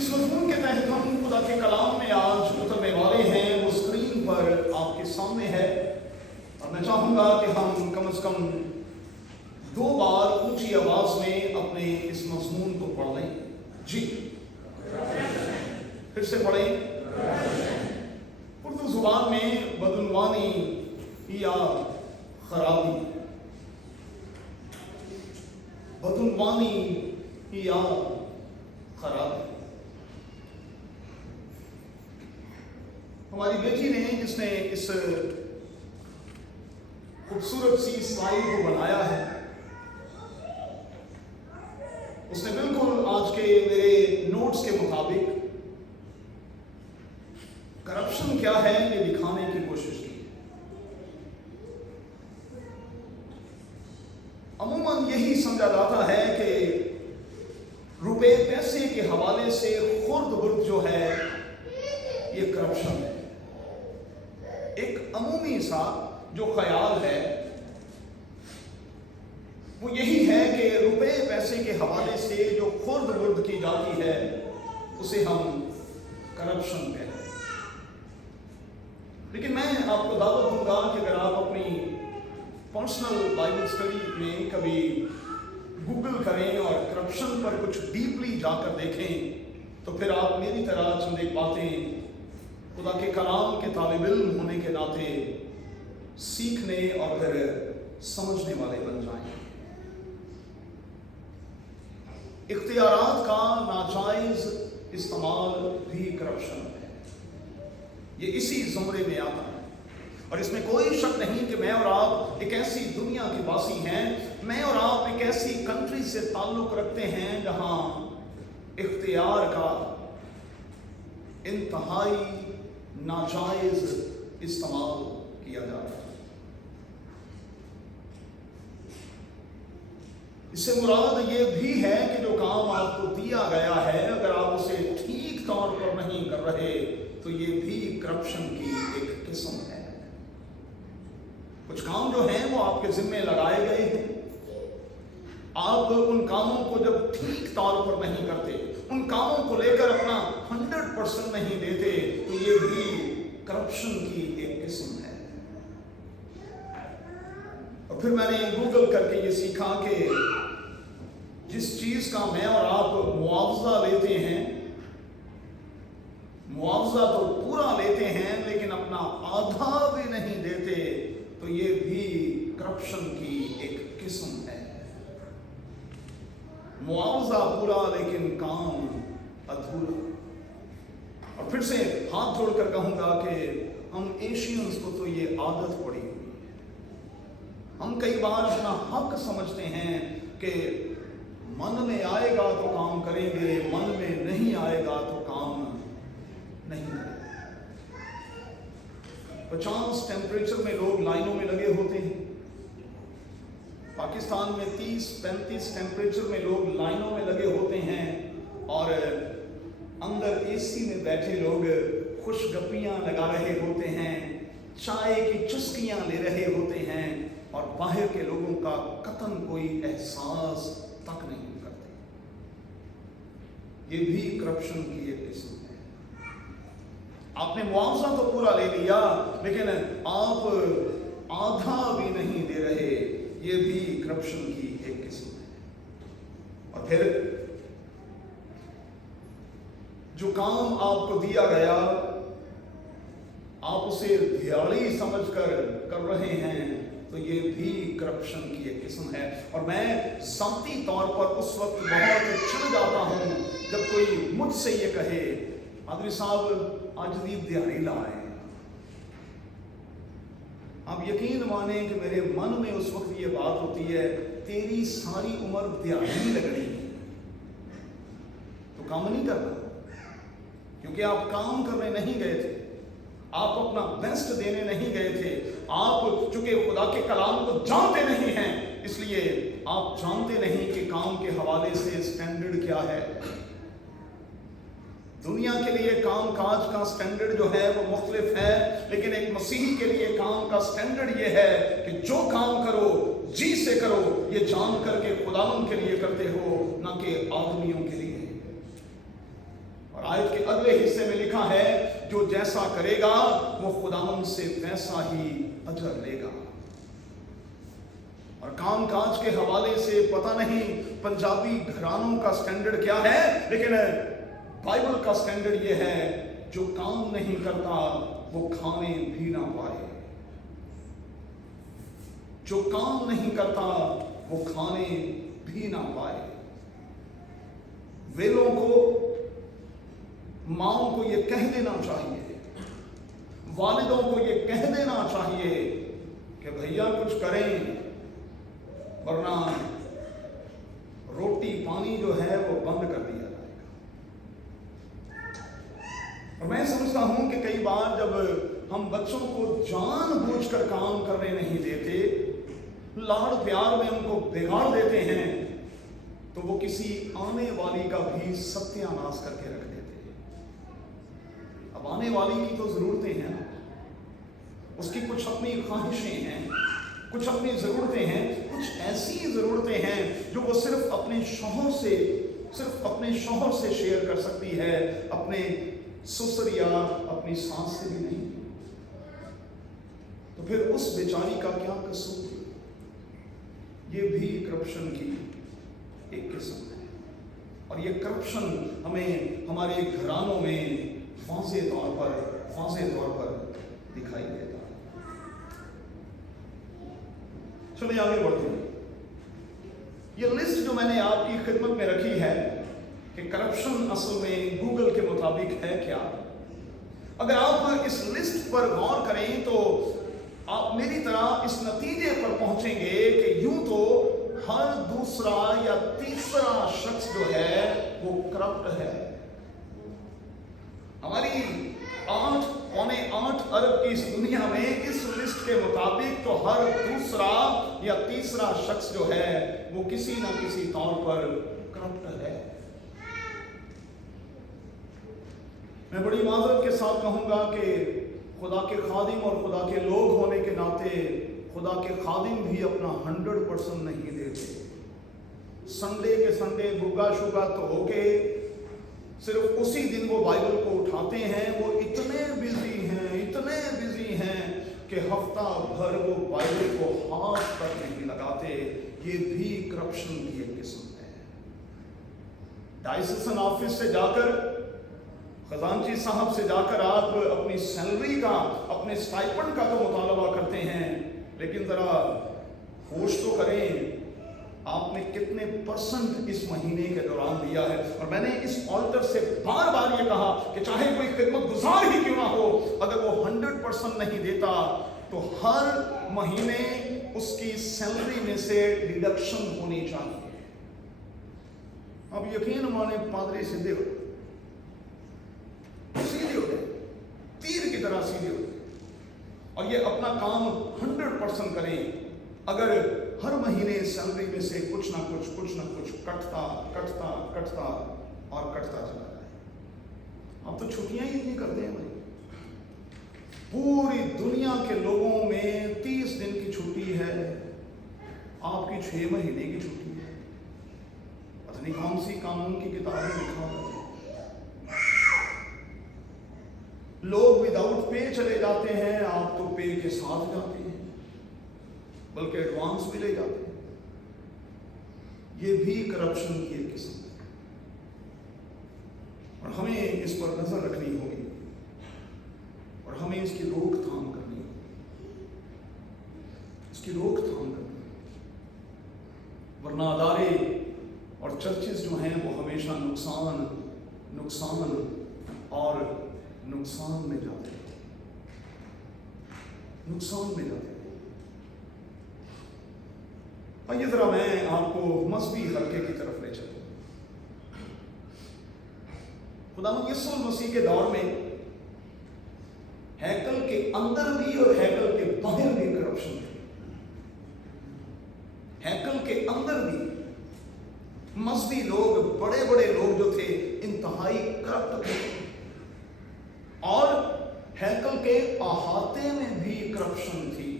जिस मजमून के तहत हम खुदा के कलाम में आज उतरने वाले हैं वो स्क्रीन पर आपके सामने है, और मैं चाहूँगा कि हम कम से कम 2 बार ऊंची आवाज में अपने इस मजमून को पढ़ लें। जी फिर से पढ़ें। उर्दू जुबान में बदुनवानी या खराबी, बदुनवानी या खराबी। हमारी बेटी ने जिसने इस खूबसूरत सी स्लाइड को बनाया है, उसने बिल्कुल आज के मेरे नोट्स के मुताबिक करप्शन क्या है ये दिखाने की कोशिश की। अमूमन यही समझा जाता है कि रुपए पैसे के हवाले से खुर्द बुर्द जो है ये करप्शन है। एक अमूमी सा जो ख्याल है वो यही है कि रुपए पैसे के हवाले से जो खुर्द बुर्द की जाती है उसे हम करप्शन कहते हैं। लेकिन मैं आपको दावत दूंगा कि अगर आप अपनी पर्सनल बाइबल स्टडी में कभी गूगल करें और करप्शन पर कुछ डीपली जाकर देखें तो फिर आप मेरी तरह चंद एक बातें खुदा के कलाम के तालिब इल्म होने के नाते सीखने और फिर समझने वाले बन जाएं। इख्तियारात का नाजायज इस्तेमाल भी करप्शन है, ये इसी ज़ुमरे में आता है। और इसमें कोई शक नहीं कि मैं और आप एक ऐसी दुनिया के वासी हैं, मैं और आप एक ऐसी कंट्री से ताल्लुक़ रखते हैं जहां इख्तियार का इंतहाई नाजायज इस्तेमाल किया जाता है। इससे मुराद ये भी है कि जो काम आपको दिया गया है अगर आप उसे ठीक तौर पर नहीं कर रहे तो ये भी करप्शन की एक किस्म है। कुछ काम जो हैं वो आपके जिम्मे लगाए गए हैं, आप उन कामों को जब ठीक तौर पर नहीं करते, उन कामों को लेकर अपना 100% नहीं देते तो ये भी करप्शन की एक किस्म है। और फिर मैंने गूगल करके ये सीखा कि जिस चीज का मैं और आप मुआवजा लेते हैं, मुआवजा तो पूरा लेते हैं लेकिन अपना आधा भी नहीं देते तो ये भी करप्शन की एक किस्म है। मुआवजा पूरा लेकिन काम अधूरा। और फिर से हाथ जोड़कर कहूंगा कि हम एशियंस को तो ये आदत पड़ी हुई है। हम कई बार अपना हक समझते हैं कि मन में आएगा तो काम करेंगे, मन में नहीं आएगा तो काम नहीं करेंगे। 50 टेम्परेचर में लोग लाइनों में लगे होते हैं। पाकिस्तान में 30-35 टेम्परेचर में लोग लाइनों में लगे होते हैं और अंदर एसी में बैठे लोग खुशगपियां लगा रहे होते हैं, चाय की चुस्कियां ले रहे होते हैं और बाहर के लोगों का कतन कोई एहसास तक नहीं करते। ये भी करप्शन की एक किस्म है। आपने मुआवजा तो पूरा ले लिया लेकिन आप आधा भी नहीं दे रहे, ये भी करप्शन की एक किस्म है। और फिर जो काम आपको दिया गया आप उसे दिहाड़ी समझकर कर रहे हैं तो ये भी करप्शन की एक किस्म है। और मैं ज़ाती तौर पर उस वक्त बहुत चिढ़ जाता हूं जब कोई मुझसे ये कहे पादरी साहब आज दी दिहाड़ी लाए। आप यकीन माने कि मेरे मन में उस वक्त ये बात होती है, तेरी सारी उम्र दिहाड़ी लगनी तो काम नहीं करना, क्योंकि आप काम करने नहीं गए थे, आप अपना बेस्ट देने नहीं गए थे। आप चूंकि खुदा के कलाम को जानते नहीं हैं इसलिए आप जानते नहीं कि काम के हवाले से स्टैंडर्ड क्या है। दुनिया के लिए काम काज का स्टैंडर्ड जो है वो मुख्तलिफ है, लेकिन एक मसीही के लिए काम का स्टैंडर्ड ये है कि जो काम करो जी से करो, ये जान कर के खुदावन के लिए करते हो, ना कि आदमियों के लिए। जैसा करेगा वो खुदावंद से वैसा ही अजर लेगा। और काम काज के हवाले से पता नहीं पंजाबी घरानों का स्टैंडर्ड क्या है, लेकिन बाइबल का स्टैंडर्ड ये है, जो काम नहीं करता वो खाने भी ना पाए। जो काम नहीं करता वो खाने भी ना पाए। वेलों को, माओं को ये कह देना चाहिए, वालिदों को ये कह देना चाहिए कि भैया कुछ करें, वरना रोटी पानी जो है वो बंद कर दिया जाएगा। और मैं समझता हूं कि कई बार जब हम बच्चों को जानबूझकर काम करने नहीं देते, लाड़ प्यार में उनको बिगाड़ देते हैं, तो वो किसी आने वाली का भी सत्यानाश करके रख देते हैं। अब आने वाली की तो जरूरतें हैं, उसकी कुछ अपनी ख्वाहिशें हैं, कुछ अपनी ज़रूरतें हैं, कुछ ऐसी ज़रूरतें हैं जो वो सिर्फ अपने शौहर से शेयर कर सकती है, अपने ससुर या अपनी सास से भी नहीं। तो फिर उस बेचारी का क्या कसूर? ये भी करप्शन की एक किस्म है, और ये करप्शन हमें हमारे घरानों में वाज़े तौर पर दिखाई देता है। चलिए आगे बढ़ते हैं। ये लिस्ट जो मैंने आपकी खिदमत में रखी है कि करप्शन असल में गूगल के मुताबिक है क्या, अगर आप इस लिस्ट पर गौर करें तो आप मेरी तरह इस नतीजे पर पहुंचेंगे कि यूं तो हर दूसरा या तीसरा शख्स जो है वो करप्ट है। हमारी 8.8 अरब की इस दुनिया में इस लिस्ट के मुताबिक तो हर दूसरा या तीसरा शख्स जो है वो किसी ना किसी तौर पर करप्ट है। मैं बड़ी माजरत के साथ कहूंगा कि खुदा के खादिम और खुदा के लोग होने के नाते खुदा के खादिम भी अपना 100% नहीं देते। संडे के संडे गुग्गा शुगा तो होके सिर्फ उसी दिन वो बाइबल को उठाते हैं, वो इतने बिजी हैं कि हफ्ता भर वो बाइबल को हाथ तक नहीं लगाते। ये भी करप्शन की एक किस्म है। डायसेशन ऑफिस से जाकर, खजांची साहब से जाकर आप अपनी सैलरी का, अपने स्टाइपेंड का तो मुतालबा करते हैं, लेकिन जरा होश तो करें आपने कितने % इस महीने के दौरान दिया है। और मैंने इस ऑल्टर से बार बार ये कहा कि चाहे कोई खिदमत गुजार ही क्यों ना हो, अगर वो 100% नहीं देता तो हर महीने उसकी सैलरी में से डिडक्शन होनी चाहिए। अब यकीन माने पादरी सीधे हो गए, तीर की तरह सीधे हो गए, और ये अपना काम 100% करें। अगर हर महीने सैलरी में से कुछ ना कुछ कटता चला जाए। अब तो छुट्टियां ही इतनी करते हैं भाई, पूरी दुनिया के लोगों में 30 दिन की छुट्टी है, आपकी 6 महीने की छुट्टी है। पता नहीं कौन सी कानून की किताब में लिखा है। लोग विदाउट पे चले जाते हैं, आप तो पे के साथ जाते हैं, बल्कि एडवांस भी ले जाते हैं। ये भी करप्शन की एक किस्म है, और हमें इस पर नजर रखनी होगी और हमें इसकी रोकथाम करनी होगी, वरना अदारे और चर्चेस जो हैं वो हमेशा नुकसान में जाते हैं। आइए जरा मैं आपको मजहबी हल्के की तरफ ले चलूं। खुदावंद यीशु मसीह के दौर में हैकल के अंदर भी और हैकल के बाहर भी करप्शन थी। हैकल के अंदर भी मजहबी लोग, बड़े बड़े लोग जो थे, इंतहाई करप्ट थे, और हैकल के अहाते में भी करप्शन थी।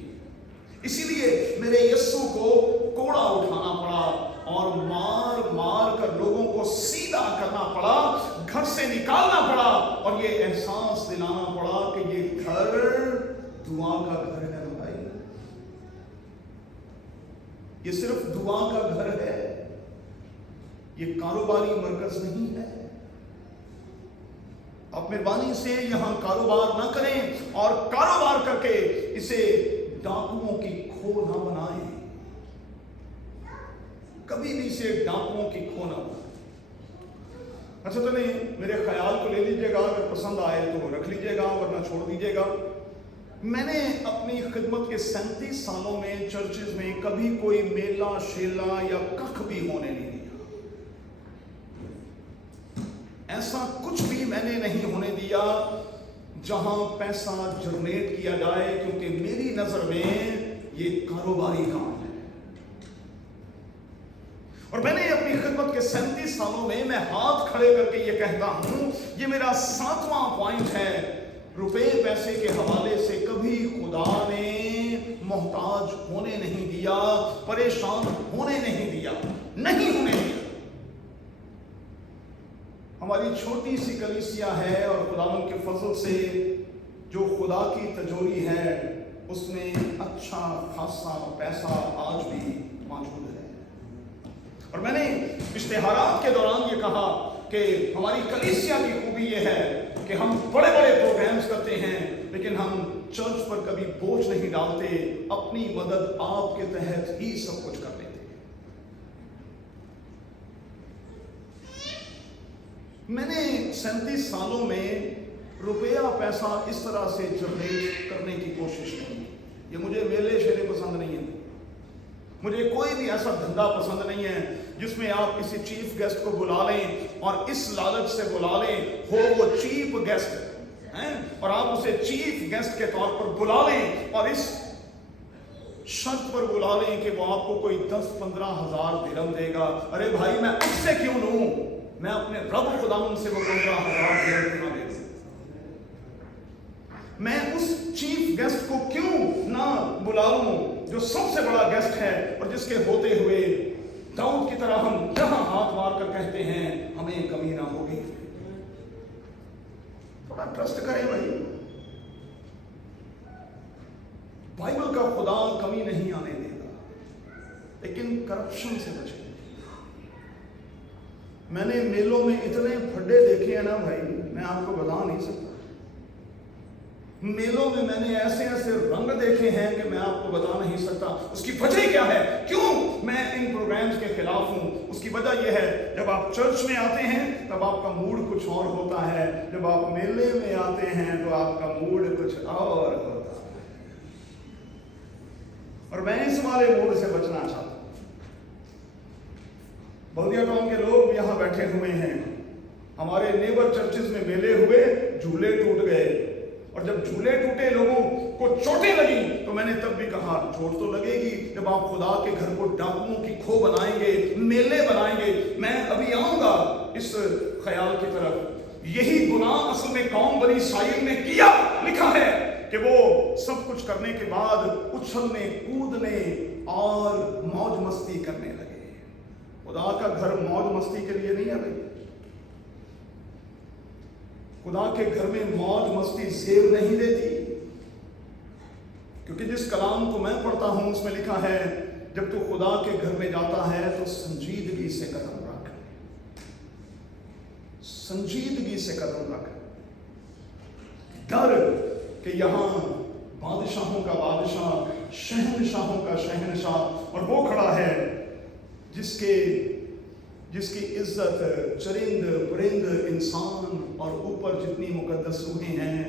इसीलिए मेरे यीशु को कोड़ा उठाना पड़ा और मार कर लोगों को सीधा करना पड़ा, घर से निकालना पड़ा और ये एहसास दिलाना पड़ा कि ये घर दुआ का घर है भाई, ये सिर्फ दुआ का घर है, ये कारोबारी मरकज नहीं है। आप मेहरबानी से यहां कारोबार ना करें और कारोबार करके इसे डाकुओं की खो ना बनाएं, कभी भी इसे डाकुओं की खो ना बनाएं। अच्छा तो नहीं, मेरे ख्याल को ले लीजिएगा, अगर पसंद आए तो रख लीजिएगा वरना छोड़ दीजिएगा। मैंने अपनी खिदमत के 37 सालों में चर्चेज में कभी कोई मेला शेला या कख भी होने नहीं दिया, ऐसा कुछ भी मैंने नहीं होने दिया जहां पैसा जनरेट किया जाए, क्योंकि मेरी नजर में ये कारोबारी काम है। और मैंने अपनी खिदमत के 37 सालों में मैं हाथ खड़े करके ये कहता हूं, ये मेरा 7वां पॉइंट है, रुपए पैसे के हवाले से कभी खुदा ने मोहताज होने नहीं दिया, परेशान होने नहीं दिया, नहीं होने दिया। हमारी छोटी सी कलीसिया है और खुदावन के फजल से जो खुदा की तजोरी है उसमें अच्छा खासा पैसा आज भी मौजूद है। और मैंने इश्तिहारात के दौरान ये कहा कि हमारी कलीसिया की खूबी ये है कि हम बड़े बड़े प्रोग्राम्स करते हैं लेकिन हम चर्च पर कभी बोझ नहीं डालते, अपनी मदद आपके तहत ही सब कुछ कर लेते। मैंने 37 सालों में रुपया पैसा इस तरह से जनरेट करने की कोशिश नहीं की। ये मुझे मेले शेले पसंद नहीं है, मुझे कोई भी ऐसा धंधा पसंद नहीं है जिसमें आप किसी चीफ गेस्ट को बुला लें और इस लालच से बुला लें हो वो चीफ गेस्ट हैं और आप उसे चीफ गेस्ट के तौर पर बुला लें और इस शर्त पर बुला लें कि वो आपको कोई 10-15 हज़ार दिरहम देगा। अरे भाई, मैं उससे क्यों लूं, मैं अपने रब खुदावन से वो 15,000 दिरहम दे दूं। मैं उस चीफ गेस्ट को क्यों ना बुला लूं जो सबसे बड़ा गेस्ट है और जिसके होते हुए दाऊद की तरह हम जहां हाथ मार कर कहते हैं हमें कमी ना होगी। थोड़ा ट्रस्ट करें भाई, बाइबल का खुदा कमी नहीं आने देगा, लेकिन करप्शन से बचें। मैंने मेलों में इतने फड्डे देखे हैं ना भाई, मैं आपको बता नहीं सकता। मेलों में मैंने ऐसे ऐसे रंग देखे हैं कि मैं आपको बता नहीं सकता। उसकी वजह क्या है, क्यों मैं इन प्रोग्राम्स के खिलाफ हूं? उसकी वजह यह है, जब आप चर्च में आते हैं तब आपका मूड कुछ और होता है, जब आप मेले में आते हैं तो आपका मूड कुछ और होता है। और मैं इस वाले मूड से बचना चाहता हूं। बल्दिया टाउन के लोग यहां बैठे हुए हैं, हमारे नेबर चर्चेज में मेले हुए, झूले टूट गए, और जब झूले टूटे लोगों को चोटें लगी तो मैंने तब भी कहा चोट तो लगेगी जब आप खुदा के घर को डाकुओं की खो बनाएंगे, मेले बनाएंगे। मैं अभी आऊंगा इस ख्याल की तरफ। यही गुनाह असल में कौम बनी इस्राइल ने किया। लिखा है कि वो सब कुछ करने के बाद उछलने कूदने और मौज मस्ती करने लगे। खुदा का घर मौज मस्ती के लिए नहीं है भाई। खुदा के घर में मौज मस्ती सेव नहीं देती, क्योंकि जिस कलाम को मैं पढ़ता हूं उसमें लिखा है जब तू खुदा के घर में जाता है तो संजीदगी से कदम रख, संजीदगी से कदम रख। डर कि यहां बादशाहों का बादशाह, शहनशाहों का शहनशाह, और वो खड़ा है जिसकी इज्जत चरिंद परिंद इंसान और ऊपर जितनी मुकद्दस रूहें हैं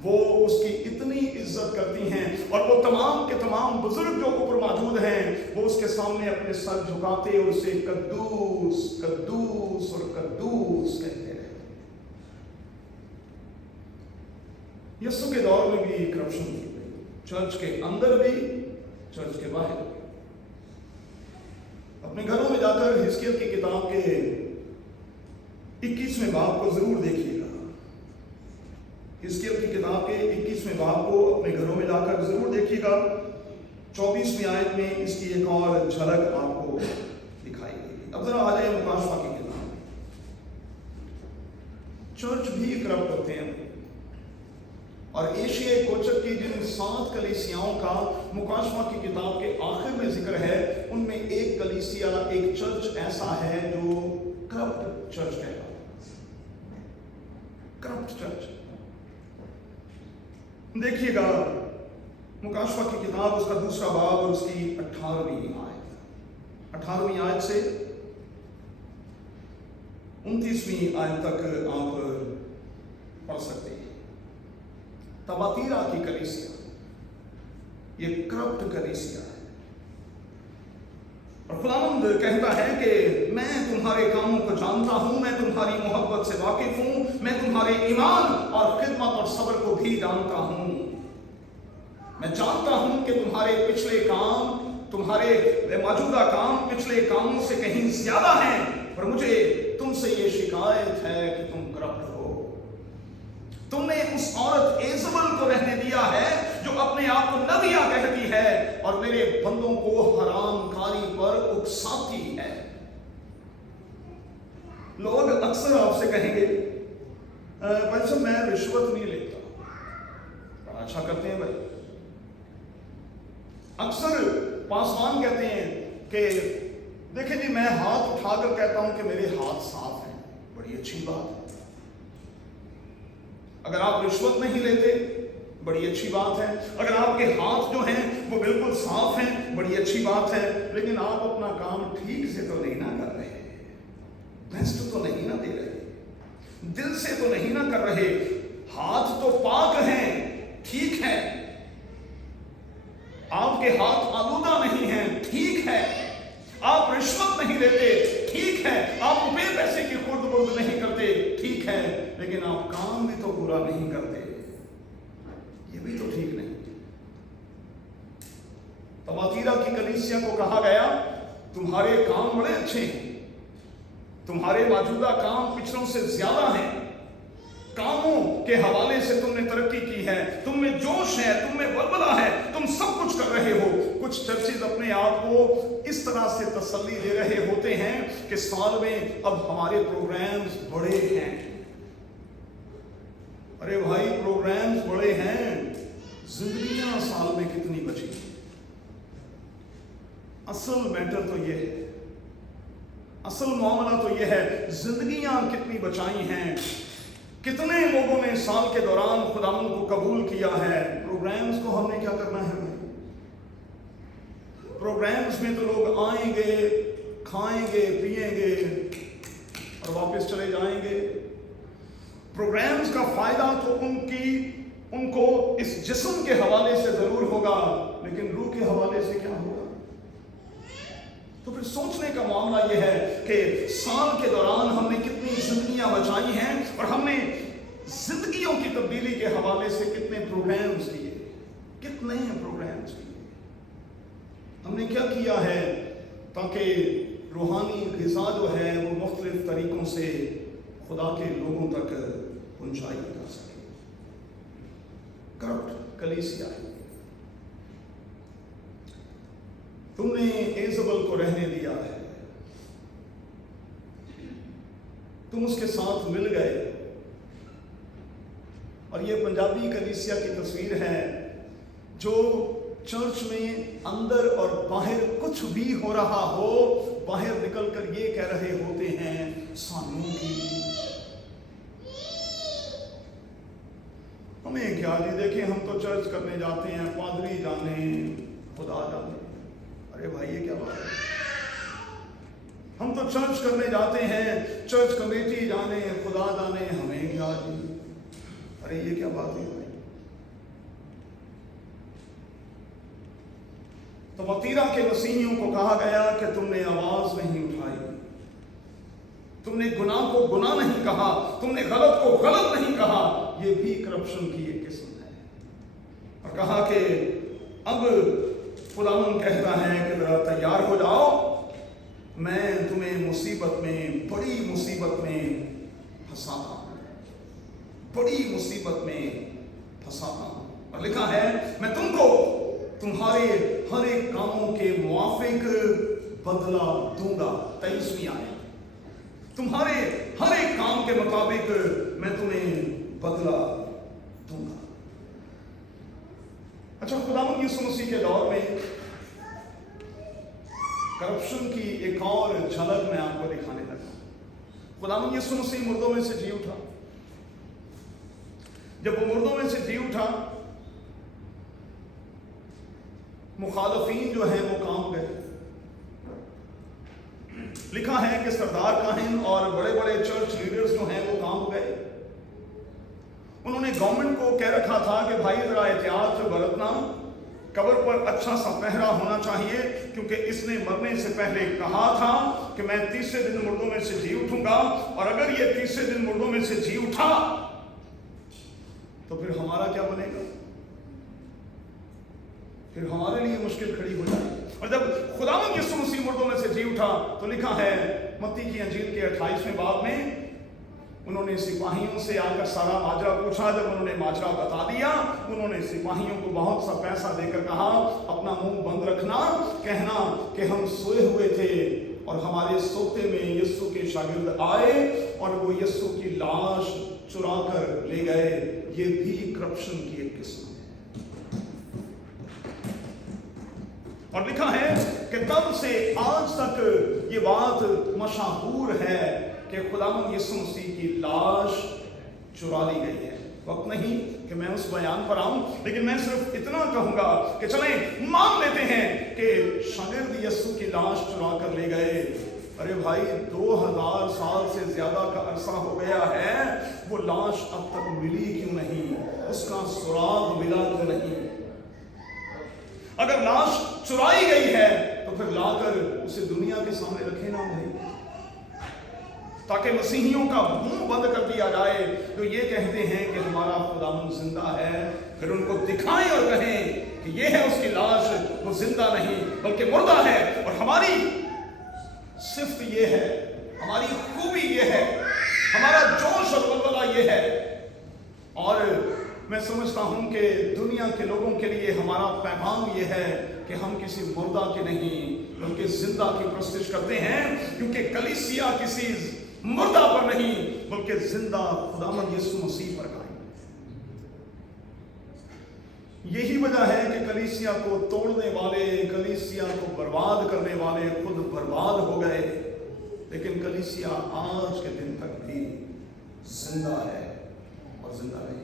वो उसकी इतनी इज्जत करती हैं, और वो तमाम के तमाम बुजुर्ग जो ऊपर मौजूद हैं वो उसके सामने अपने सर झुकाते और उसे कद्दूस कद्दूस और कद्दूस कहते हैं। यीशु के दौर में भी करप्शन थी, चर्च के अंदर भी चर्च के बाहर। अपने घरों में जाकर हिजकिय्याह की किताब के 21वें बाब को जरूर देखिएगा। हिजकिय्याह की किताब के 21वें बाब को अपने घरों में जाकर जरूर देखिएगा। 24वीं आयत में इसकी एक और झलक आपको दिखाई देगी। अब जरा आ जाए मुकाशवा की किताब। चर्च भी करप्ट होते हैं। और एशियाई कोचक की जिन 7 कलीसियाओं का मुकाशवा की किताब के आखिर में जिक्र है, उनमें एक कलीसिया, एक चर्च ऐसा है जो करप्ट चर्च कहलाता है। Corrupt church. देखिएगा मुकाशवा की किताब, उसका दूसरा बाब और उसकी 18वीं आयत, 18वीं आयत से 29वीं आयत तक आप पढ़ सकते हैं। तबातीरा की कलीसिया, ये करप्ट कलीसिया है। और खुदावंद कहता है कि मैं तुम्हारे कामों को जानता हूं, मैं तुम्हारी मोहब्बत से वाकिफ हूं, मैं तुम्हारे ईमान और खिदमत और सब्र को भी जानता हूं। मैं जानता हूं कि तुम्हारे पिछले काम, तुम्हारे मौजूदा काम पिछले कामों से कहीं ज्यादा हैं, पर मुझे तुमसे ये शिकायत है कि तुम करप्ट हो। तुमने उस औरत एजबल को रहने दिया है जो अपने आप को नबिया कहती है और मेरे बंदों को हरामकारी पर उकसाती है। लोग अक्सर आपसे कहेंगे, भाई साहब मैं रिश्वत नहीं लेता। अच्छा करते हैं भाई। अक्सर पासवान कहते हैं कि देखिए जी, मैं हाथ उठाकर कहता हूं कि मेरे हाथ साफ हैं। बड़ी अच्छी बात है। अगर आप रिश्वत नहीं लेते, बड़ी अच्छी बात है। अगर आपके हाथ जो हैं वो बिल्कुल साफ हैं, बड़ी अच्छी बात है। लेकिन आप अपना काम ठीक से तो नहीं ना कर रहे, बेस्ट तो नहीं ना दे रहे, दिल से तो नहीं ना कर रहे। हाथ तो पाक हैं, ठीक है, आपके हाथ आलूदा नहीं हैं, ठीक है। आप रिश्वत नहीं लेते, ठीक है। आप रुपए पैसे की खुर्द-बुर्द नहीं करते, ठीक है। लेकिन आप काम भी तो पूरा नहीं करते, ये भी तो ठीक नहीं। तबातीरा की कलीसिया को कहा गया, तुम्हारे काम बड़े अच्छे हैं, तुम्हारे मौजूदा काम पिछलों से ज्यादा हैं, कामों के हवाले से तुमने तरक्की की है, तुम में जोश है, तुम में बलबला है, तुम सब कुछ कर रहे हो। कुछ चर्चेज अपने आप को इस तरह से तसल्ली दे रहे होते हैं कि साल में अब हमारे प्रोग्राम्स बड़े हैं। अरे भाई, प्रोग्राम्स बड़े हैं, जिंदगियां साल में कितनी बची? असल मैटर तो ये है, असल मामला तो ये है, जिंदगियां कितनी बचाई हैं, कितने लोगों ने साल के दौरान खुदावंद को कबूल किया है। प्रोग्राम्स को हमने क्या करना है भाई? प्रोग्राम्स में तो लोग आएंगे, खाएंगे, पिएंगे और वापस चले जाएंगे। प्रोग्राम्स का फायदा तो उनको इस जिस्म के हवाले से जरूर होगा, लेकिन रूह के हवाले से क्या होगा? तो फिर सोचने का मामला यह है कि साल के दौरान हमने कितनी जिंदगियां बचाई हैं और हमने जिंदगियों की तब्दीली के हवाले से कितने प्रोग्राम्स किए, कितने प्रोग्राम्स किए, हमने क्या किया है ताकि रूहानी ग़िज़ा जो है वो मुख्तलिफ तरीकों से खुदा के लोगों तक पहुंचाई जा सके। करप्ट कलीसिया है। तुमने एजबल को रहने दिया है, तुम उसके साथ मिल गए। और ये पंजाबी कलीसिया की तस्वीर है जो चर्च में अंदर और बाहर कुछ भी हो रहा हो, बाहर निकलकर ये कह रहे होते हैं, सानू की हमें क्या जी, देखिए हम तो चर्च करने जाते हैं, पादरी जाने, खुदा जाने। अरे भाई ये क्या बात है? हम तो चर्च करने जाते हैं, चर्च कमेटी जाने, खुदा जाने, हमें क्या जी? अरे ये क्या बात है भाई? तो तबातीरा के मसीहियों को कहा गया कि तुमने आवाज नहीं उठाई, तुमने गुनाह को गुनाह नहीं कहा, तुमने गलत को गलत नहीं कहा। ये भी करप्शन की एक किस्म है। और कहा कि अब खुदावंद कहता है कि जरा तैयार हो जाओ, मैं तुम्हें मुसीबत में, बड़ी मुसीबत में फंसाता हूं, बड़ी मुसीबत में फंसाता हूं। और लिखा है, मैं तुमको तुम्हारे हर एक कामों के मुआफिक बदला दूंगा। 23वीं आयत, तुम्हारे हर एक काम के मुताबिक मैं तुम्हें बदला दूंगा। अच्छा, खुदावंद यीशु मसीह के दौर में करप्शन की एक और झलक मैं आपको दिखाने लगा। खुदावंद यीशु मसीह मुर्दों में से जी उठा। जब वो मुर्दों में से जी उठा, मुखालफीन जो है वो काम गए। लिखा है कि सरदार काहिन और बड़े बड़े चर्च लीडर्स जो हैं वो काम गए। उन्होंने गवर्नमेंट को कह रखा था कि भाई जरा एहतियात बरतना, कब्र पर अच्छा सा पहरा होना चाहिए, क्योंकि इसने मरने से पहले कहा था कि मैं तीसरे दिन मुर्दों में से जी उठूंगा, और अगर ये तीसरे दिन मुर्दों में से जी उठा तो फिर हमारा क्या बनेगा? फिर हमारे लिए मुश्किल खड़ी हो जाएगी। और जब खुदावंद यीशु मसीह मुर्दों में से जी उठा तो लिखा है मत्ती की अंजील के 28वें बाब में, उन्होंने सिपाहियों से आकर सारा माजरा पूछा। जब उन्होंने माजरा बता दिया, उन्होंने सिपाहियों को बहुत सा पैसा देकर कहा अपना मुंह बंद रखना, कहना कि हम सोए हुए थे और हमारे सोते में यीशु के शागिर्द आए और वो यीशु की लाश चुरा कर ले गए। ये भी करप्शन की एक किस्म है। और लिखा है कि तब से आज तक ये बात मशहूर है कि खुदावंद यीशु मसीह की लाश चुरा ली गई है। वक्त नहीं कि मैं उस बयान पर आऊं, लेकिन मैं सिर्फ इतना कहूंगा कि चलें मान लेते हैं कि शागिर्द यीशु की लाश चुरा कर ले गए। अरे भाई, 2000 साल से ज्यादा का अरसा हो गया है, वो लाश अब तक मिली क्यों नहीं? उसका सुराग मिला क्यों नहीं? अगर लाश चुराई गई है तो फिर लाकर उसे दुनिया के सामने रखे ना भाई, ताकि मसीहियों का मुंह बंद कर दिया जाए तो ये कहते हैं कि हमारा खुदावंद जिंदा है। फिर उनको दिखाएं और कहें कि ये है उसकी लाश, वो जिंदा नहीं बल्कि मुर्दा है। और हमारी सिफ्त ये है, हमारी खूबी ये है, हमारा जोश और बलबला ये है। और मैं समझता हूं कि दुनिया के लोगों के लिए हमारा पैगाम ये है कि हम किसी मुर्दा की नहीं बल्कि जिंदा की प्रस्तुत करते हैं, क्योंकि कलीसिया किसी मुर्दा पर नहीं बल्कि जिंदा खुदावंद यीशु मसीह पर कायम है। यही वजह है कि कलीसिया को तोड़ने वाले, कलीसिया को बर्बाद करने वाले खुद बर्बाद हो गए, लेकिन कलीसिया आज के दिन तक भी जिंदा है और जिंदा रहेगी।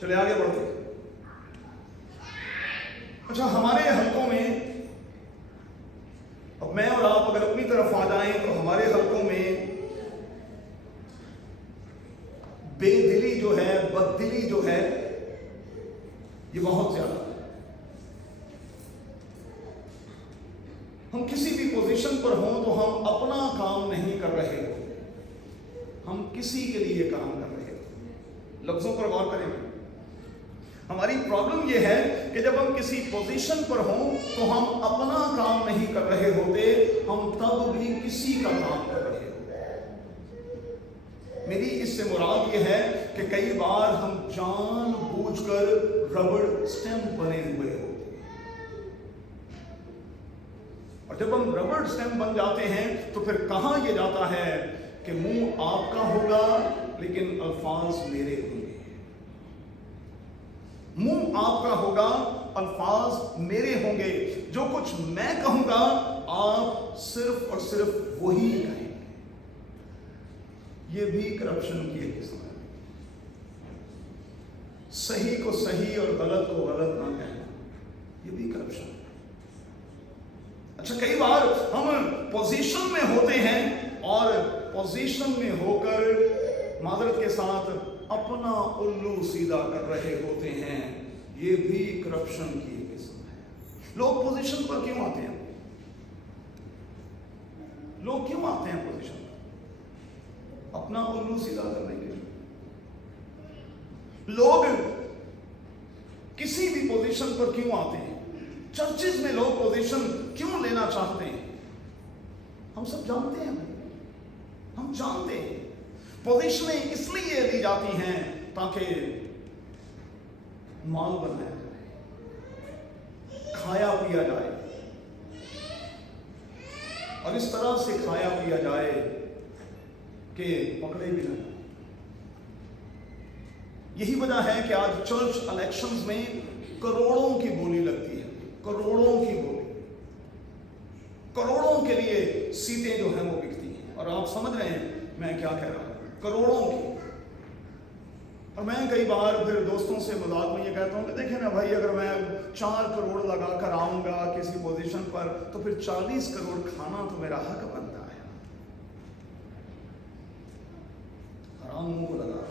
चले आगे बढ़ते। अच्छा, हमारे हलकों में अब मैं और आप अगर अपनी तरफ आ जाएं तो हमारे हलकों में बेदिली जो है, बददिली जो है, ये बहुत ज्यादा है। हम किसी भी पोजीशन पर हों तो हम अपना काम नहीं कर रहे होते, हम किसी के लिए काम कर रहे होते। लफ्जों पर गौर करें। हमारी प्रॉब्लम यह है कि जब हम किसी पोजीशन पर हों तो हम अपना काम नहीं कर रहे होते, हम तब भी किसी का काम कर रहे होते। मेरी इससे मुराद यह है कि कई बार हम जानबूझकर रबड़ स्टैंप बने हुए होते हैं, और जब हम रबड़ स्टैंप बन जाते हैं तो फिर कहां यह जाता है कि मुंह आपका होगा लेकिन अल्फाज मेरे होंगे। मुंह आपका होगा, अल्फाज मेरे होंगे। जो कुछ मैं कहूंगा आप सिर्फ और सिर्फ वही कहेंगे। ये भी करप्शन की एक किस्म है। सही को सही और गलत को गलत ना कहना, ये भी करप्शन है। अच्छा, कई बार हम पोजीशन में होते हैं और पोजीशन में होकर माजरत के साथ अपना उल्लू सीधा कर रहे होते हैं। ये भी करप्शन की एक किस्म है। लोग पोजीशन पर क्यों आते हैं? लोग क्यों आते हैं पोजीशन पर? अपना उल्लू सीधा करने के लिए। लोग किसी भी पोजीशन पर क्यों आते हैं? चर्चिज में लोग पोजीशन क्यों लेना चाहते हैं? हम सब जानते हैं, हम जानते हैं। पोजीशनें इसलिए दी जाती हैं ताकि माल बनाया जाए, खाया पिया जाए, और इस तरह से खाया पिया जाए کہ پکڑے بھی نہ۔ یہی وجہ ہے کہ آج چرچ الیکشنز میں کروڑوں کی بولی لگتی ہے، کروڑوں کی بولی، کروڑوں کے لیے سیٹیں جو ہیں وہ بکتی ہیں۔ اور آپ سمجھ رہے ہیں میں کیا کہہ رہا ہوں، کروڑوں کی۔ اور میں کئی بار پھر دوستوں سے مذاق میں یہ کہتا ہوں کہ دیکھیں نا بھائی، اگر میں 4 کروڑ لگا کر آؤں گا کسی پوزیشن پر تو پھر 40 کروڑ کھانا تو میرا حق بنتا ہے، حرام منہ کو لگا۔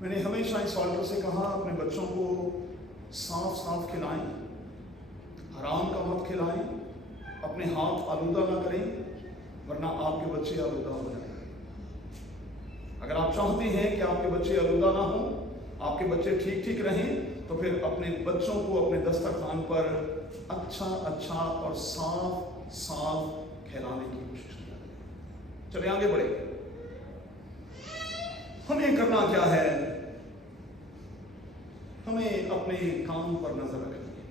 میں نے ہمیشہ اس آلٹر سے کہا اپنے بچوں کو صاف صاف کھلائیں، حرام کا مت کھلائیں، اپنے ہاتھ آلودہ نہ کریں ورنہ آپ کے بچے آلودہ ہو جائیں۔ اگر آپ چاہتے ہیں کہ آپ کے بچے آلودہ نہ ہوں، آپ کے بچے ٹھیک ٹھیک رہیں، تو پھر اپنے بچوں کو اپنے دسترخوان پر اچھا اور صاف کھلانے کی کوشش کریں۔ چلیں آگے بڑھیں۔ ہمیں کرنا کیا ہے؟ ہمیں اپنے کام پر نظر رکھنی ہے،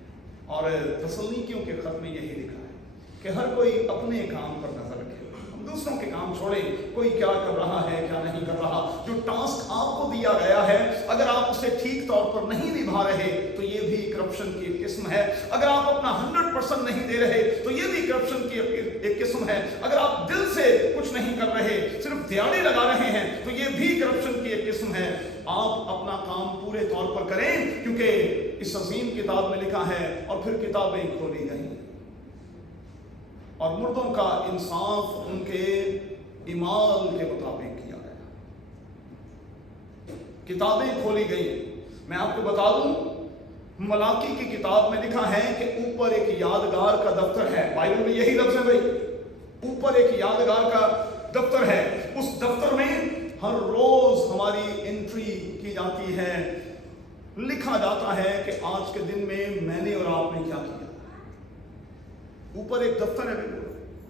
اور تسلنیکیوں کے خط میں یہی لکھا ہے کہ ہر کوئی اپنے کام پر نظر رکھے، ہم دوسروں کے کام چھوڑیں، کوئی کیا کر رہا ہے کیا نہیں کر رہا۔ جو ٹاسک آپ کو دیا گیا ہے اگر آپ اسے ٹھیک طور پر نہیں نبھا رہے تو یہ بھی کرپشن کی ایک قسم ہے۔ اگر آپ اپنا 100% نہیں دے رہے تو یہ بھی کرپشن کی ایک قسم ہے۔ اگر آپ دل سے کچھ نہیں کر رہے، صرف دیاڑی لگا رہے ہیں، تو یہ بھی کرپشن کی ایک قسم ہے۔ آپ اپنا کام پورے طور پر کریں، کیونکہ اس عظیم کتاب میں لکھا ہے اور پھر کتابیں کھولی گئیں اور مردوں کا انصاف ان کے اعمال کے مطابق کیا گیا۔ کتابیں کھولی گئیں۔ میں آپ کو بتا دوں، ملاکی کی کتاب میں لکھا ہے کہ اوپر ایک یادگار کا دفتر ہے۔ بائبل میں یہی لفظ ہے بھائی، اوپر ایک یادگار کا دفتر ہے۔ اس دفتر میں ہر روز ہماری انٹری کی جاتی ہے، لکھا جاتا ہے کہ آج کے دن میں نے اور آپ نے کیا کیا۔ اوپر ایک دفتر ہے،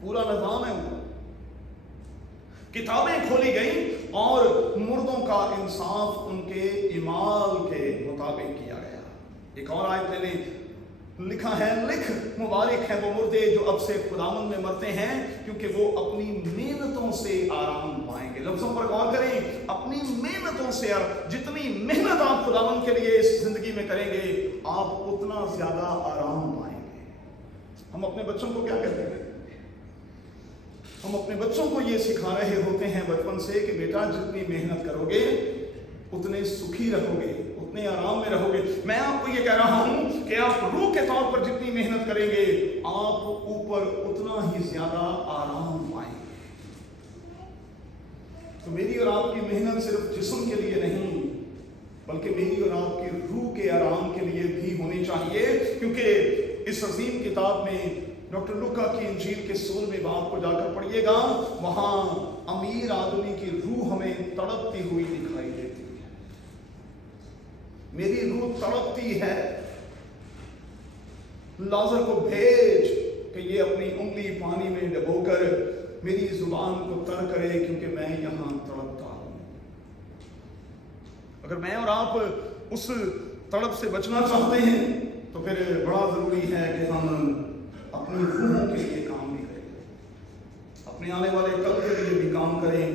پورا نظام ہے اوپر۔ کتابیں کھولی گئیں اور مردوں کا انصاف ان کے اعمال کے مطابق کیا گیا۔ ایک اور آیت میں نے لکھا ہے، لکھ مبارک ہیں وہ مردے جو اب سے خداوند میں مرتے ہیں، کیونکہ وہ اپنی محنتوں سے آرام پائیں گے۔ لفظوں پر غور کریں، اپنی محنتوں سے۔ جتنی محنت آپ خداوند کے لیے اس زندگی میں کریں گے، آپ اتنا زیادہ آرام پائیں گے۔ ہم اپنے بچوں کو کیا کہتے ہیں؟ ہم اپنے بچوں کو یہ سکھا رہے ہوتے ہیں بچپن سے کہ بیٹا جتنی محنت کرو گے اتنے سکھی رہو گے، اتنے آرام میں رہو گے۔ میں آپ کو یہ کہہ رہا ہوں کہ آپ روح کے طور پر جتنی محنت کریں گے، آپ اوپر اتنا ہی زیادہ آرام پائیں گے۔ تو میری اور آپ کی محنت صرف جسم کے لیے نہیں، بلکہ میری اور آپ کی روح کے آرام کے لیے بھی ہونی چاہیے، کیونکہ اس عظیم کتاب میں ڈاکٹر لوکا کی انجیل کے 16ویں باب کو جا کر پڑھیے گا، وہاں امیر آدمی کی روح ہمیں تڑپتی ہوئی دکھائی دیتی ہے۔ میری روح تڑپتی ہے، لازر کو بھیج کہ یہ اپنی انگلی پانی میں ڈبو کر میری زبان کو تر کرے، کیونکہ میں یہاں تڑپتا ہوں۔ اگر میں اور آپ اس تڑپ سے بچنا چاہتے ہیں تو پھر بڑا ضروری ہے کہ ہم اپنی روحوں کے لیے کام بھی کریں، اپنے آنے والے کل کے لیے بھی کام کریں۔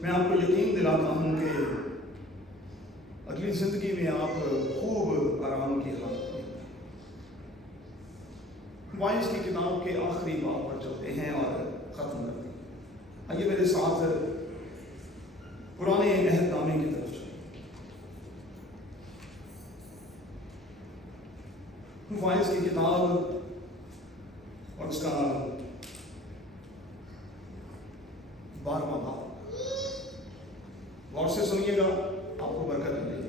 میں آپ کو یقین دلاتا ہوں کہ اگلی زندگی میں آپ خوب آرام کی حالت میں۔ وائس کی کتاب کے آخری باب پر چلتے ہیں اور ختم کرتے ہیں۔ آئیے میرے ساتھ پرانے عہد نامے کی طرف چلیں۔ وائس کی کتاب اور اس کا 12واں باب، غور سے سنیے گا، آپ کو برکت ملے گی۔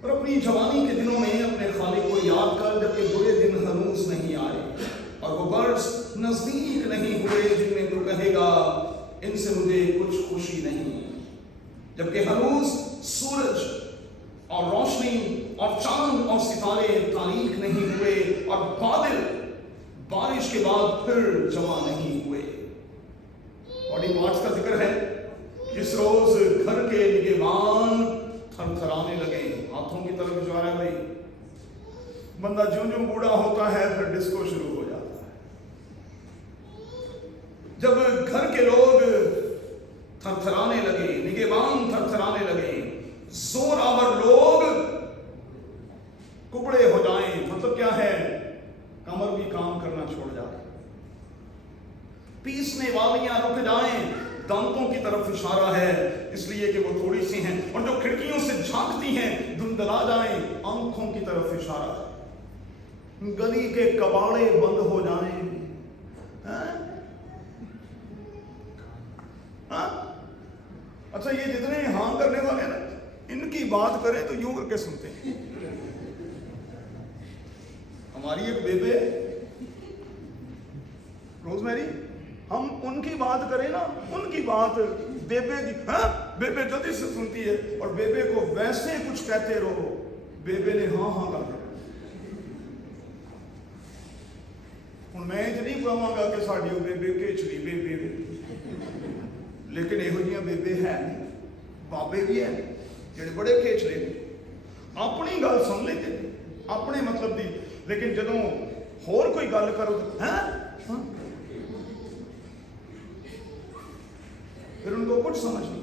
اور اپنی جوانی کے دنوں میں اپنے خالق کو یاد کر، جبکہ برے دن ہنوز نہیں آئے اور وہ برس نزدیک نہیں ہوئے جن میں تو کہے گا ان سے مجھے کچھ خوشی نہیں، جبکہ ہنوز سورج اور روشنی اور چاند اور ستارے تاریک نہیں ہوئے اور بادل بارش کے بعد پھر جمع نہیں ہوئے۔ باڈی پارٹس کا ذکر ہے۔ اس روز گھر کے نگہبان تھر تھرانے لگے، ہاتھوں کی طرف اشارہ ہے بھائی۔ بندہ جوں جوں بوڑھا ہوتا ہے پھر ڈسکو شروع ہو جاتا ہے، घर के लोग थरथराने लगे, निगहबान थरथराने लगे, जोरावर लोग कुबड़े हो जाएं। मतलब क्या है? कमर भी काम करना छोड़ जाए, पीसने वालियां रुक जाएं। दांतों की तरफ इशारा है, इसलिए कि वो थोड़ी सी हैं। और जो खिड़कियों से झांकती हैं धुंधला जाएं, आंखों की तरफ इशारा है। गली के कबाड़े बंद हो जाएं। अच्छा, ये जितने हाँ करने वाले ना, इनकी बात करें तो यूं करके सुनते हैं। हमारी एक बेबे रोजमेरी, हम उनकी बात करें ना, उनकी बात बेबे की, बेबे जल्दी से सुनती है। और बेबे को वैसे कुछ कहते रहो, बेबे ने हाँ हाँ कर। हूँ मैं च नहीं कहांगा कि साड़ी बेबे घेचली बेबे, लेकिन यहो जिहियां बेबे है नहीं, बाबे भी है जिहड़े बड़े घेचले, अपनी गल सुन लेते अपने मतलब दी, लेकिन जदों होर कोई गल करो तो हैं, फिर उनको कुछ समझ नहीं।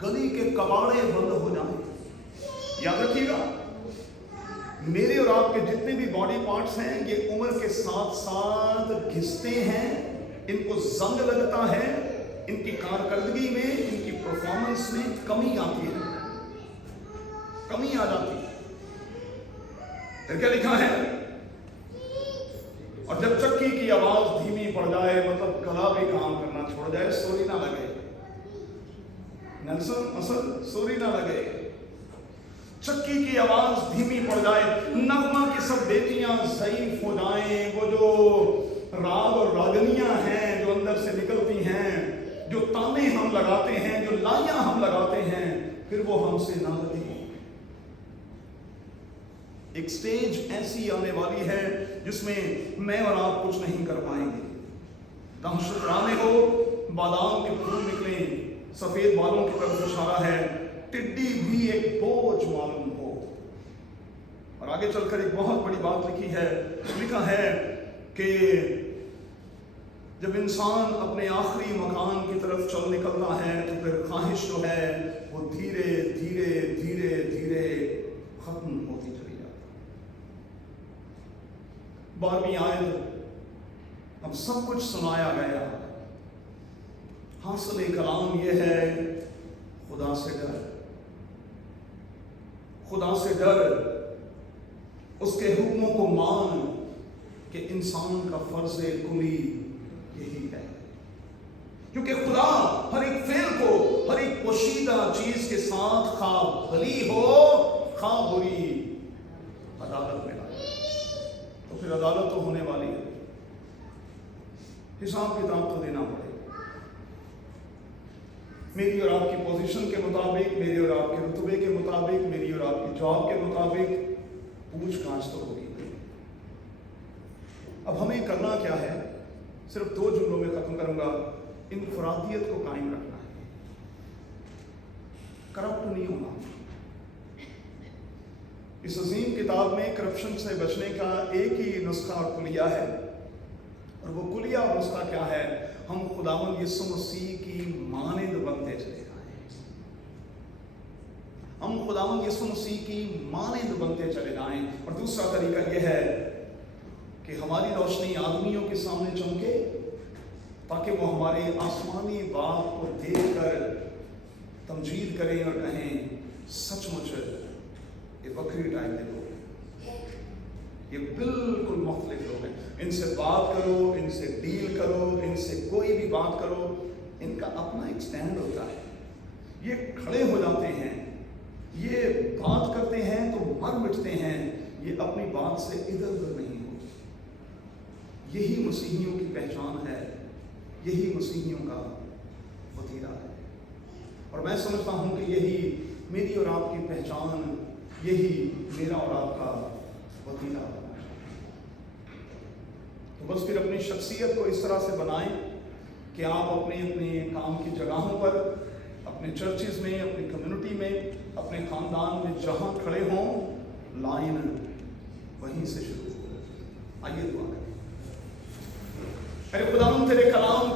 गली के कबाड़े बंद हो जाए। याद रखिएगा, मेरे और आपके जितने भी बॉडी पार्ट्स हैं, ये उम्र के साथ साथ घिसते हैं, इनको जंग लगता है, इनकी कारकर्दगी में, इनकी परफॉर्मेंस में कमी आती है, कमी आ जाती है। फिर क्या लिखा है? और जब चक्की की आवाज धीमी पड़ जाए, मतलब गला भी काम करना छोड़ जाए, सोरी ना लगे, नेल्सन असल सोरी ना लगे, चक्की की आवाज धीमी पड़ जाए, नगमा की सब बेटियां ज़ईफ हो जाएं, वो जो राग और रागनियां हैं जो अंदर से निकलती हैं, जो ताने हम लगाते हैं, जो लाइयां हम लगाते हैं, फिर वो हमसे ना लगे। एक स्टेज ऐसी आने वाली है जिसमें मैं और आप कुछ नहीं कर पाएंगे। शुक्राने हो, बादाम के फूल निकले, सफेद बालों की तरफ इशारा है, टिड्डी भी एक बोझ मालूम हो। और आगे चलकर एक बहुत बड़ी बात लिखी है, लिखा है कि जब इंसान अपने आखिरी मकान की तरफ चल निकलता है तो फिर ख्वाहिश जो है वो धीरे धीरे धीरे धीरे खत्म होती चली जाती। 12वीं आयत, अब सब कुछ सुनाया गया, हासिल कलाम यह है, खुदा से डर, खुदा से डर, उसके हुक्मों को मान कि इंसान का फर्ज कुली यही है। क्योंकि खुदा हर एक फेल को, हर एक पोशीदा चीज के साथ खा भली हो खा बुरी अदालत में लाए। तो फिर अदालत तो होने वाली है, हिसाब किताब तो देना पड़ेगा। मेरी और आपकी पोजीशन के मुताबिक, मेरे और आपके रुतबे के मुताबिक, मेरी और आपकी जॉब के मुताबिक पूछताछ तो होगी। अब हमें करना क्या है? सिर्फ 2 जुमलों में खत्म करूंगा। इनफरादियत को कायम रखना है, करप्ट नहीं होना। इस अजीम किताब में करप्शन से बचने का एक ही नुस्खा और कुलिया है, और वो कुलिया और नुस्खा क्या है? हम खुदावंद यीशु मसीह की मानंद बनते चले जाएं। हम खुदावंद यीशु मसीह की मानंद बनते चले जाएं। और दूसरा तरीका यह है कि हमारी रोशनी आदमियों के सामने चमके, ताकि वो हमारे आसमानी बाप को देखकर तमजीद करें और कहें, सचमुच ये बकरी टाइप के लोग, ये बिल्कुल मुख्तलिफ लोग हैं। इनसे बात करो, इनसे डील करो, इनसे कोई भी बात करो, इनका अपना एक स्टैंड होता है। ये खड़े हो जाते हैं, ये बात करते हैं तो मर मिटते हैं, ये अपनी बात से इधर उधर नहीं होते। यही मसीहियों की पहचान है, यही मसीहियों का वतीरा है। और मैं समझता हूँ कि यही मेरी और आपकी पहचान, यही मेरा और आपका वतीरा है। तो बस फिर अपनी शख्सियत को इस तरह से बनाएं कि आप अपने अपने काम की जगहों पर, अपने चर्चेज में, अपनी कम्युनिटी में, अपने ख़ानदान में जहाँ खड़े हों, लाइन वहीं से शुरू हो। आइए दुआ करें। अरे खुदावंद तेरे कलाम